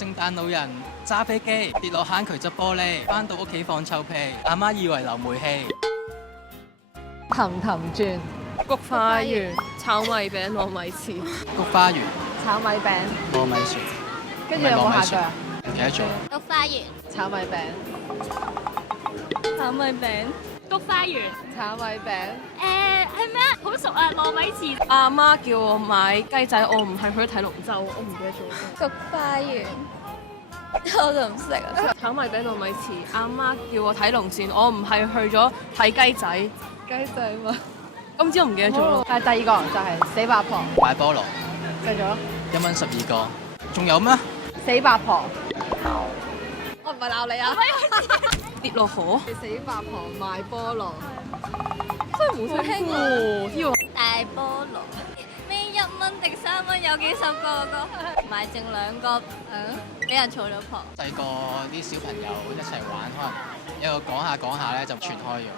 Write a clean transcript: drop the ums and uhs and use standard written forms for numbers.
聖誕老人揸飛機跌落坑渠執玻璃，返到屋企放臭屁，阿媽以為流煤氣。氹氹轉，菊花園、炒米餅、糯米糍、菊花園、炒米餅，糯米船，跟住有冇下句啊？唔記得咗。菊花園、炒米餅，炒米餅、菊花園。炒米餅，係咩？好熟啊！糯米糍。阿媽叫我買雞仔，我唔係去睇龍舟，我唔記得咗。菊花園，我就唔識啊。炒米餅、糯米糍，阿媽叫我睇龍船，我唔係去咗睇雞仔。雞仔嘛。今朝唔記得咗咯。係第二個就係死八婆，買菠蘿繼續咯。 1蚊12個，仲有咩？死八婆，我唔係鬧你啊！跌落河，死八婆賣菠蘿，真係冇聽過喎。呢個大菠蘿，咩1蚊定3蚊有幾十個個，買剩2個，俾人嘈咗婆。細個啲小朋友一齊玩，可能一個講下咧就傳開咗。